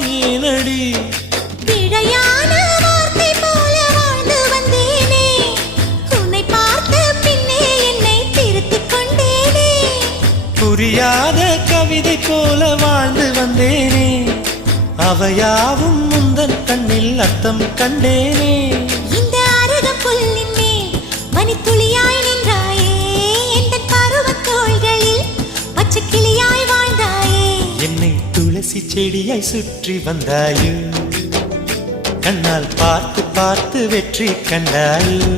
மாற்றம் ஏனடி பிழையான வார்த்தை போல வாழ்ந்து வந்தேனே உன்னை பார்த்த பின்னே என்னை திருத்திக் கொண்டேனே புரியாத கவிதை போல வாழ்ந்து வந்தேனே அவையாவும் முந்தன் கண்ணில் அர்த்தம் கண்டேனே இந்த அருக புல்லின் மேல் மணித்துளியாய் நின்றாயே எந்தன் பருவத் தோள்களில் பச்சை கிளியாய் வாழ்ந்தாயே என்னை துளசி செடியாய் சுற்றி வந்தாயோ கண்ணால் பார்த்து பார்த்து வெற்றி கண்டாயோ